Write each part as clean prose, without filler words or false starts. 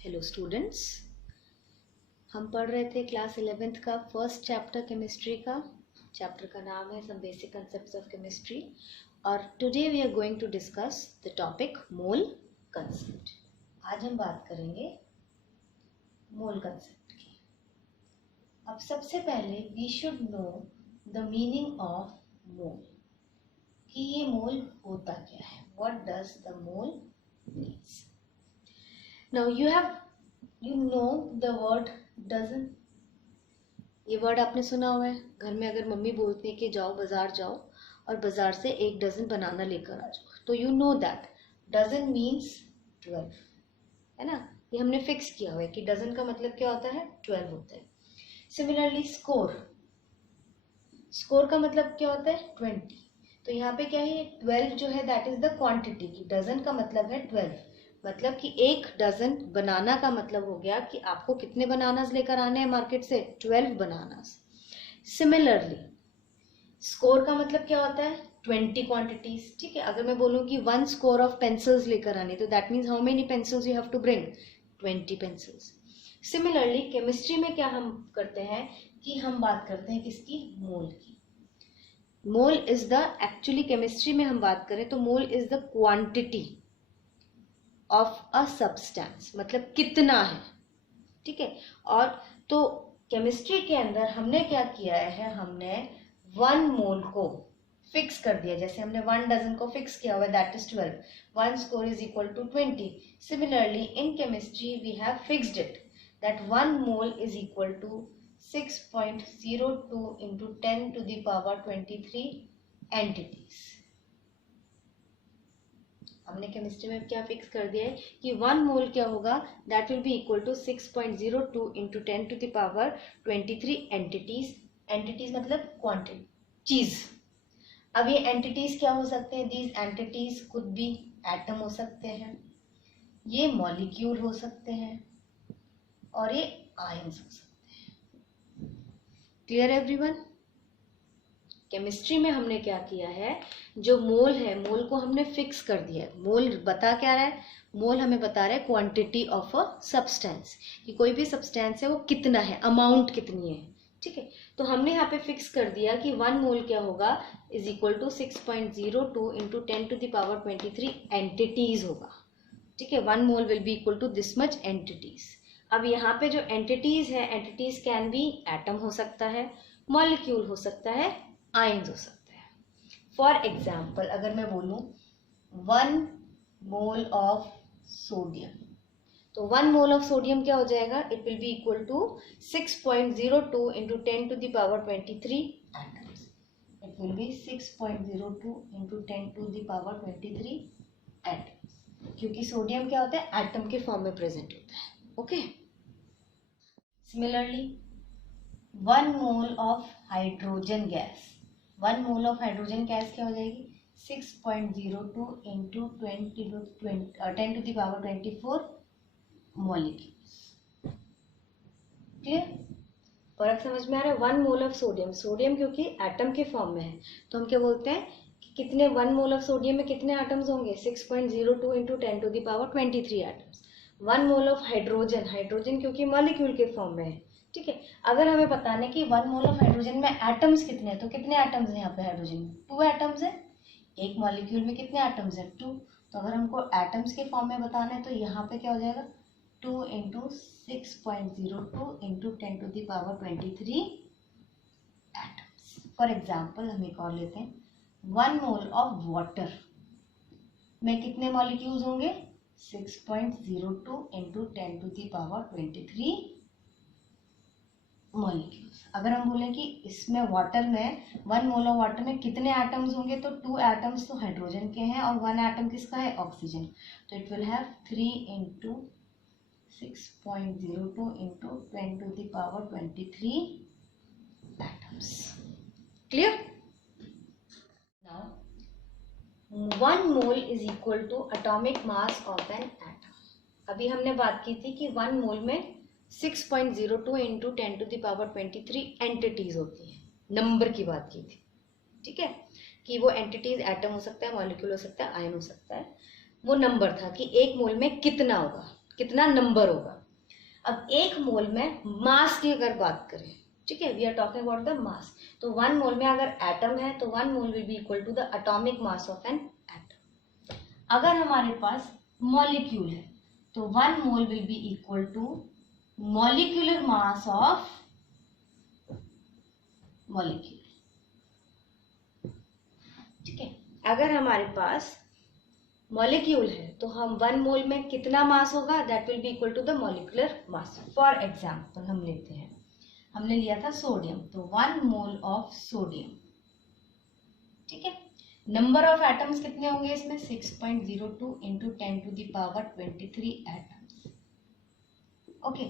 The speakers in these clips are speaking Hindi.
हेलो स्टूडेंट्स, हम पढ़ रहे थे क्लास 11th का फर्स्ट चैप्टर केमिस्ट्री का। चैप्टर का नाम है some basic concepts of chemistry और today we are going to discuss the topic mole concept. आज हम बात करेंगे मोल कंसेप्ट की। अब सबसे पहले we should know the meaning of mole, कि ये मोल होता क्या है। What does the mole means. Now you know the word dozen। ये वर्ड आपने सुना हुआ है। घर में अगर मम्मी बोलती है कि जाओ बाजार जाओ और बाजार से 1 डजन बनाना लेकर आ जाओ, तो you know that doesn't means 12, है ना। ये हमने फिक्स किया हुआ है कि डजन का मतलब क्या होता है, 12 होता है। सिमिलरली स्कोर का मतलब क्या होता है, 20। तो यहाँ पे क्या है, 12 जो है दैट इज द क्वांटिटी की। डजन का मतलब है 12, मतलब कि 1 डजन बनाना का मतलब हो गया कि आपको कितने बनानास लेकर आने हैं मार्केट से, 12 बनानास। सिमिलरली स्कोर का मतलब क्या होता है, 20 क्वांटिटीज। ठीक है, अगर मैं बोलूँ कि 1 स्कोर ऑफ पेंसिल्स लेकर आने, तो that means how many pencils you have to bring, 20 pencils. Similarly chemistry में क्या हम करते हैं कि हम बात करते हैं किसकी, मोल की। Mole is the, actually chemistry में हम बात करें तो mole is the quantity of a substance, मतलब कितना है। ठीक है, और तो केमिस्ट्री के अंदर हमने क्या किया है, हमने 1 मोल को फिक्स कर दिया। जैसे हमने 1 डजन को फिक्स किया हुआ है, that is 12। 1 score is equal to 20। Similarly in chemistry we have fixed it that 1 mole is equal to 6.02 into 10 to the power 23 entities. हमने केमिस्ट्री में क्या फिक्स कर दिया है कि 1 मोल क्या होगा, that will be equal to 6.02 into 10 to the power 23 entities. Entities मतलब क्वांटिटी, चीज। अब ये एंटिटीज क्या हो सकते हैं, these entities could be atom हो सकते हैं, ये मॉलिक्यूल हो सकते हैं, और ये आयंस हो सकते हैं। Clear everyone. केमिस्ट्री में हमने क्या किया है, जो मोल है, मोल को हमने फिक्स कर दिया है। मोल बता क्या रहा है, मोल हमें बता रहा है क्वांटिटी ऑफ अ सब्सटेंस, कि कोई भी सब्सटेंस है वो कितना है, अमाउंट कितनी है। ठीक है, तो हमने यहाँ पे फिक्स कर दिया कि 1 मोल क्या होगा, is equal to 6.02 into 10 to the power 23 entities होगा। ठीक है, 1 mole will be equal to this much entities. अब यहाँ पे जो एंटिटीज है, एंटिटीज कैन बी एटम हो सकता है, मॉलिक्यूल हो सकता है, आयंस हो सकते हैं। फॉर एग्जाम्पल अगर मैं बोलूं 1 मोल ऑफ सोडियम, तो 1 मोल ऑफ सोडियम क्या हो जाएगा, it will be equal to 6.02 into 10 to the power 23 atoms. It will be 6.02 into 10 to the power 23 atoms, क्योंकि सोडियम क्या होता है, एटम के फॉर्म में प्रेजेंट होता है। Okay, similarly 1 mole of hydrogen gas, 1 mole of hydrogen gas क्या हो जाएगी, 6.02 into 10 to the power 24 molecules. Clear, फर्क समझ में आ रहा है। 1 मोल ऑफ सोडियम, सोडियम क्योंकि एटम के फॉर्म में है, तो हम क्या बोलते हैं कि कितने 1 मोल ऑफ सोडियम में कितने एटम्स होंगे, 6.02 into 10 to the power 23 atoms. 1 mole of hydrogen, hydrogen क्योंकि मॉलिक्यूल के फॉर्म में है। ठीक है, अगर हमें बताने कि 1 मोल ऑफ हाइड्रोजन में एटम्स कितने हैं, तो कितने एटम्स हैं यहाँ पे हाइड्रोजन में, 2 एटम्स है। एक मॉलिक्यूल में कितने एटम्स हैं, 2। तो अगर हमको एटम्स के फॉर्म में बताना है तो यहाँ पे क्या हो जाएगा, 2 into 6.02 into 10 to the power 23 atoms. For example हम एक और लेते हैं, 1 मोल ऑफ वाटर में कितने मॉलिक्यूल्स होंगे, 6.02 into 10 to the power 23 molecules. अगर हम बोलें कि इसमें वाटर में 1 मोल ऑफ वाटर में कितने एटम्स होंगे, तो 2 एटम्स तो हाइड्रोजन के हैं और 1 एटम किसका है, ऑक्सीजन। तो it will have 3 into 6.02 into 10 to the power 23 atoms. Clear. Now 1 mole is equal to atomic mass of an atom. अभी हमने बात की थी कि 1 मोल में 6.02 into 10 to the power 23 entities होती हैं, नंबर की बात की थी। ठीक है, कि वो एंटिटीज एटम हो सकता है, मॉलिक्यूल हो सकता है, आयन हो सकता है। वो नंबर था कि 1 मोल में कितना होगा, कितना नंबर होगा। अब एक मोल में मास की अगर बात करें, ठीक है, we are talking about the mass, तो 1 मोल में अगर एटम है तो 1 mole will be equal to the atomic mass of an atom. अगर हमारे पास मॉलिक्यूल है तो 1 mole will be equal to molecular mass of molecule, ठीक है। अगर हमारे पास मॉलिक्यूल है तो हम 1 मोल में कितना मास होगा, that will be equal to the molecular mass. For example हम लेते हैं, हमने लिया था सोडियम, तो 1 मोल ऑफ सोडियम, ठीक है। नंबर ऑफ एटम्स कितने होंगे इसमें, 6.02 into 10 to the power 23 atoms, okay.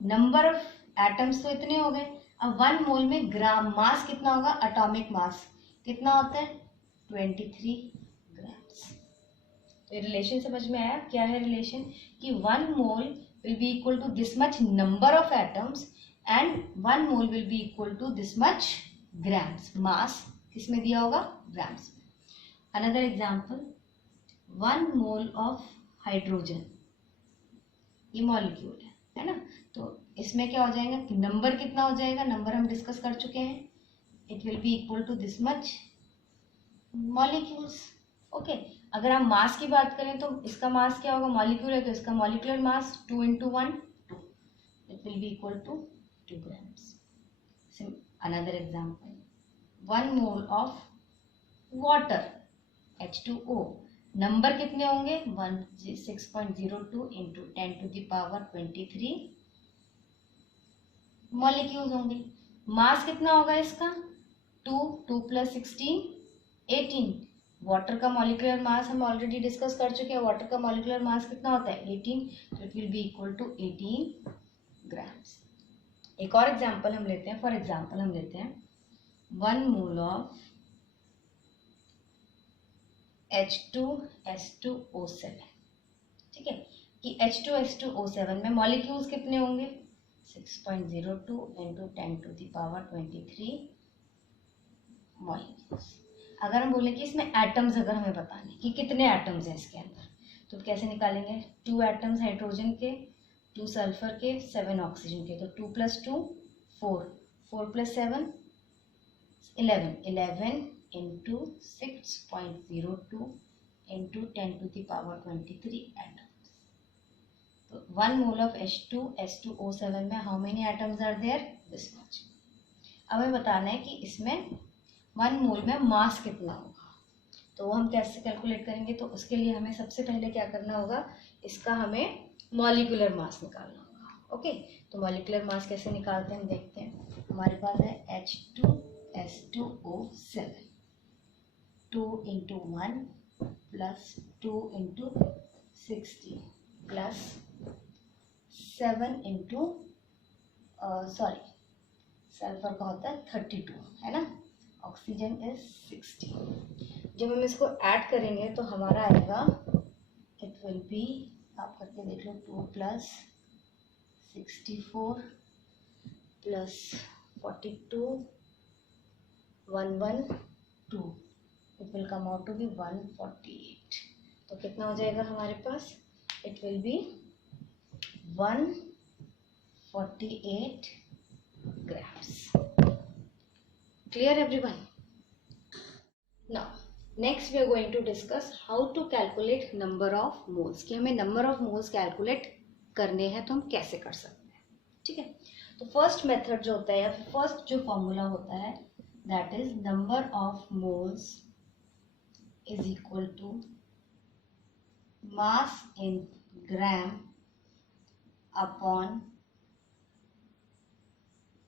Number of atoms तो इतने हो गए। अब 1 मोल में ग्राम मास कितना होगा, एटॉमिक मास कितना होता है, 23 ग्राम्स। तो रिलेशन समझ में आया, क्या है रिलेशन, कि 1 mole will be equal to this much number of atoms and 1 mole will be equal to this much grams. Mass किसमें दिया होगा, ग्राम्स में। Another example, 1 mole of hydrogen, ये मॉलिक्यूल है ना, तो इसमें क्या हो जाएगा कि नंबर कितना हो जाएगा, नंबर हम डिस्कस कर चुके हैं, it will be equal to this much molecules, okay. अगर हम मास की बात करें तो इसका मास क्या होगा, मॉलिक्यूल है तो इसका molecular mass 2 into 1 2, it will be equal to 2 grams. Another example, 1 mole of water H2O, number कितने होंगे, 6.02 into 10 to the power 23 molecules होंगे। मास कितना होगा इसका, 2 प्लस 16 18। वाटर का मॉलिक्यूलर मास हम ऑलरेडी डिस्कस कर चुके हैं, वाटर का मॉलिक्यूलर मास कितना होता है, 18, तो it will be equal to 18 grams. एक और एग्जांपल हम लेते हैं, फॉर एग्जांपल हम लेते हैं 1 मोल ऑफ H2S2O7, ठीक है, कि H2S2O7 में मॉलिक्यूल्स कितने होंगे, 6.02 into 10 to the power 23 molecules. अगर हम बोले कि इसमें एटम्स अगर हमें बताने कि कितने एटम्स हैं इसके अंदर, तो कैसे निकालेंगे, 2 एटम्स हाइड्रोजन के, 2 सल्फर के, 7 ऑक्सीजन के, तो 2 plus 2 4, 4 plus 7 11, 11 into 6.02 into 10 to the power 23 atoms. तो 1 मोल ऑफ H2S2O7 में how many atoms are there, this much. अब हमें बताना है कि इसमें 1 मोल में मास कितना होगा, तो वो हम कैसे कैलकुलेट करेंगे, तो उसके लिए हमें सबसे पहले क्या करना होगा, इसका हमें मॉलिक्यूलर मास निकालना होगा, ओके। तो मॉलिक्यूलर मास कैसे निकालते हैं हम देखते हैं। हमारे पास है H2S2O7, 2 into 1 plus 2 into 60 plus 7 into sorry sulphur का होता है 32, है ना, ऑक्सीजन इज 60। जब हम इसको ऐड करेंगे तो हमारा आएगा, इट विल बी, आप करके देख लो, 2 plus 64 plus 42 112, it will come out to be 148। तो कितना हो जाएगा हमारे पास, it will be 148 grams. Clear everyone? Now next we are going to discuss how to calculate number of moles, कि हमें number of moles calculate करने हैं तो हम कैसे कर सकते हैं, ठीक है। तो फर्स्ट मेथड जो होता है या फर्स्ट जो फॉर्मूला होता है, that is number of moles is equal to mass in gram upon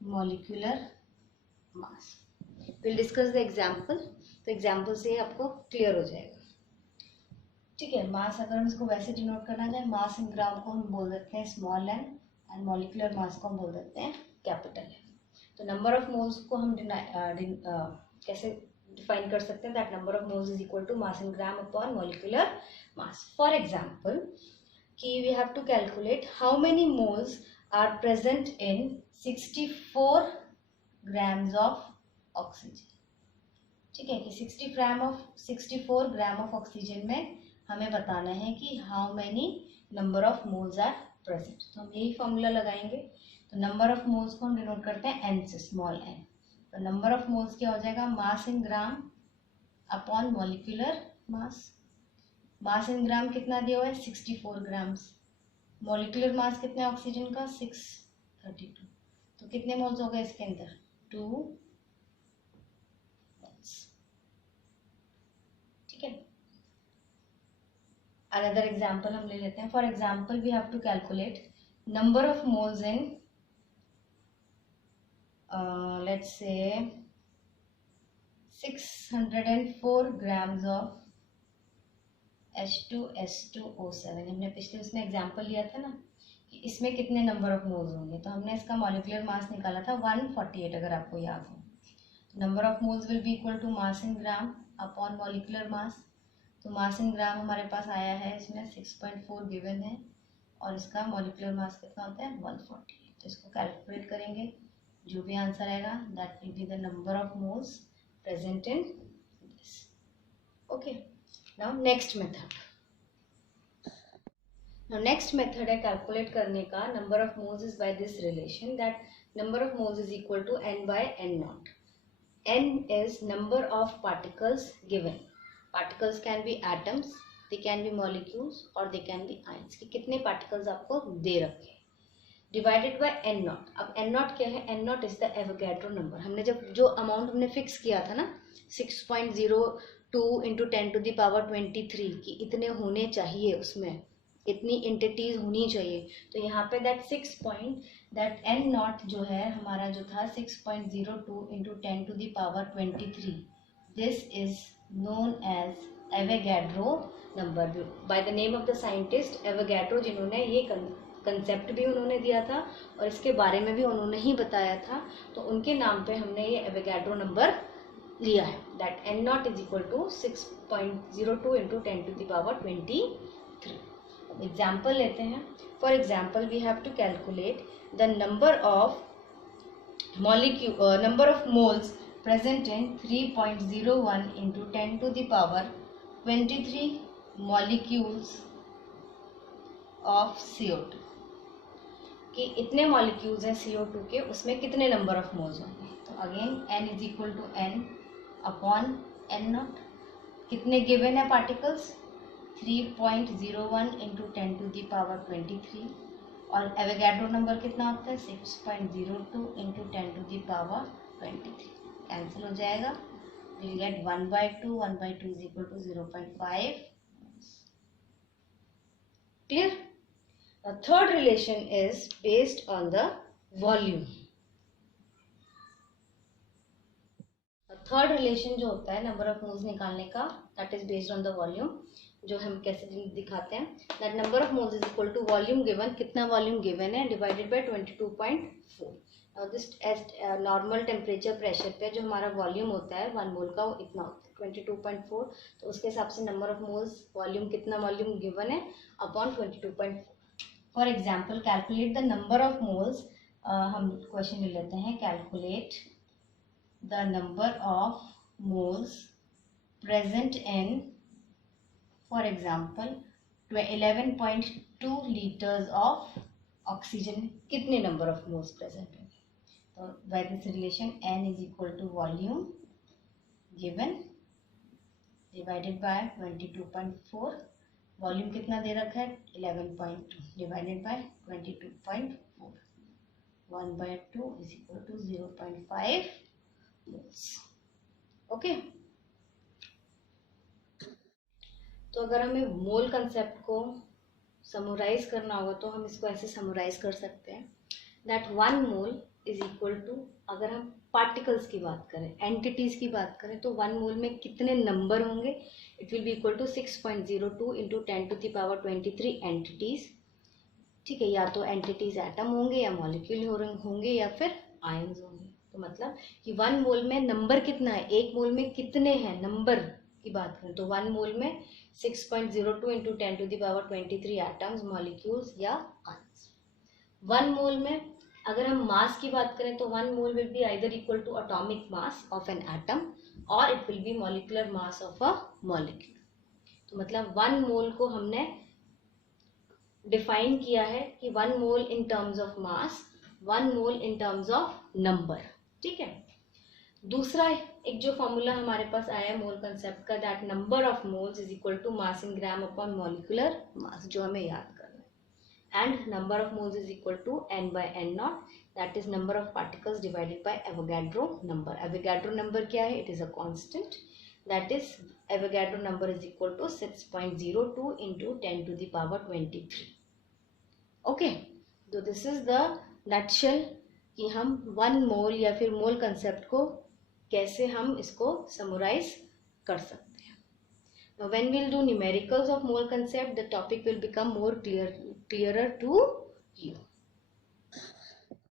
molecular mass. Will discuss the example, तो एग्जाम्पल से आपको क्लियर हो जाएगा, ठीक है। मास अगर हम इसको वैसे डिनोट करना चाहें, मास इन ग्राम को हम बोल देते हैं small N and molecular mass को हम बोल देते हैं कैपिटल एन। तो नंबर ऑफ मोल्स को हम कैसे डिफाइन कर सकते हैं, that number of moles is equal to mass in gram upon molecular mass. For example कि we have to calculate how many moles are present in 64 grams of oxygen, ठीक है, कि 64 ग्राम ऑफ ऑक्सीजन में हमें बताना है कि how many number of moles are present. तो हम यही फॉर्मूला लगाएंगे। तो नंबर ऑफ मोल्स को हम डिनोट करते हैं एन से, स्मॉल एन। तो नंबर ऑफ मोल्स क्या हो जाएगा, मास in gram upon molecular mass. Mass in ग्राम कितना दिया हुआ है, 64 ग्राम्स। मॉलिक्यूलर मास कितना है ऑक्सीजन का, 632। तो कितने मोल्स हो गए इसके अंदर, 2 मोल्स। ठीक है, अनदर एग्जाम्पल हम ले लेते हैं। For example we have to calculate number of moles in let's say 604 grams of H2SO7। हमने पिछले उसमें एग्जांपल लिया था ना कि इसमें कितने नंबर ऑफ मोल्स होंगे, तो हमने इसका मॉलिक्यूलर मास निकाला था 148, अगर आपको याद हो। Number of moles will be equal to mass in gram upon molecular mass. तो मास इन ग्राम हमारे पास आया है, इसमें 6.4 गिवन है और इसका मॉलिक्यूलर मास कितना होता है 148। तो इसको कैलकुलेट करेंगे, जो भी आंसर आएगा that will be the number of moles present in this. Okay, now next method. Now next method है कैलकुलेट करने का number of moles is by this relation that number of moles is equal to n by n naught। n is number of particles given। particles can be atoms, they can be molecules or they can be ions। कि कितने particles आपको दे रखे, डिवाइडेड बाय एन नॉट। अब एन नॉट क्या है, n naught is the Avogadro number. हमने जब जो अमाउंट हमने फिक्स किया था ना 6.02 इंटू 10⁻23 कि इतने होने चाहिए, उसमें इतनी एंटिटीज होनी चाहिए। तो यहाँ पे दैट एन नॉट जो है हमारा जो था 6.02 into 10⁻23, this is known as Avogadro number by the name of the scientist Avogadro, जिन्होंने ये कंसेप्ट भी उन्होंने दिया था और इसके बारे में भी उन्होंने ही बताया था। तो उनके नाम पे हमने ये एवोगैड्रो नंबर लिया है that n naught is equal to 6.02 into 10⁻23। Example लेते हैं। For example we have to calculate the number of moles present in 3.01 into 10⁻23 molecules of CO2। कि इतने मॉलिक्यूल्स हैं CO2 के, उसमें कितने नंबर ऑफ मोल्स होंगे। तो again n is equal to n upon n naught. कितने गिवन है पार्टिकल्स, 3.01 इंटू 10⁻23 और एवोगैड्रो नंबर कितना होता है 6.02 इंटू 10⁻23। कैंसिल हो जाएगा, will get 1/2, 1/2 is equal to 0.5। Clear. The third relation is based on the volume। The third relation जो होता है नंबर ऑफ मोल्स निकालने का, that is based on the volume। जो हम कैसे दिखाते हैं, that number of moles is equal to volume given, कितना वॉल्यूम गिवन है, डिवाइडेड बाय 22.4। और दिस नॉर्मल टेम्परेचर प्रेशर पे जो हमारा वॉल्यूम होता है 1 मोल का, वो इतना होता है 22.4। तो उसके हिसाब से नंबर ऑफ मोल्स वॉल्यूम, कितना वॉल्यूम गिवन है upon 22.4। For example calculate the number of moles. हम क्वेश्चन ले लेते हैं, calculate the number of moles present in, for example 11.2 litres of oxygen, कितने नंबर ऑफ मोल्स प्रेजेंट होंगे। तो by this relation n is equal to volume given divided by 22.4। Volume कितना दे रखा है 11.2 divided by 22.4, 1/2 is equal to 0.5 moles. Okay, तो अगर हमें मोल कंसेप्ट को समराइज करना होगा तो हम इसको ऐसे समराइज कर सकते हैं that 1 mole is equal to, अगर हम पार्टिकल्स की बात करें, एंटिटीज की बात करें, तो 1 मोल में कितने नंबर होंगे, it will be equal to 6.02 into 10⁻23 entities. ठीक है, या तो एंटिटीज एटम होंगे या मॉलिक्यूल होंगे या फिर आयंस होंगे। तो मतलब कि 1 मोल में नंबर कितना है, 1 मोल में कितने हैं नंबर की बात करें तो 1 मोल में 6.02 इंटू 10⁻23 एटम्स, मॉलिक्यूल्स या आयंस। 1 मोल में अगर हम मास की बात करें तो 1 mole will be either equal to atomic mass of an atom और it will be molecular mass of a molecule. तो मतलब 1 मोल को हमने डिफाइन किया है कि 1 mole in terms of mass, 1 mole in terms of number, ठीक है। दूसरा एक जो फॉर्मूला हमारे पास आया है मोल कंसेप्ट का, that number of moles is equal to mass in gram upon molecular mass, जो हमें याद करना है। And number of moles is equal to n by n naught, that is number of particles divided by Avogadro number. Avogadro number क्या है? It is a constant, that is Avogadro number is equal to 6.02 into 10 to the power 23। Okay, तो दिस इज द नटशेल कि हम 1 मोल या फिर मोल कंसेप्ट को कैसे हम इसको समराइज कर सकते हैं। Now when we'll do numericals of mole concept, the topic will become more clearer to you.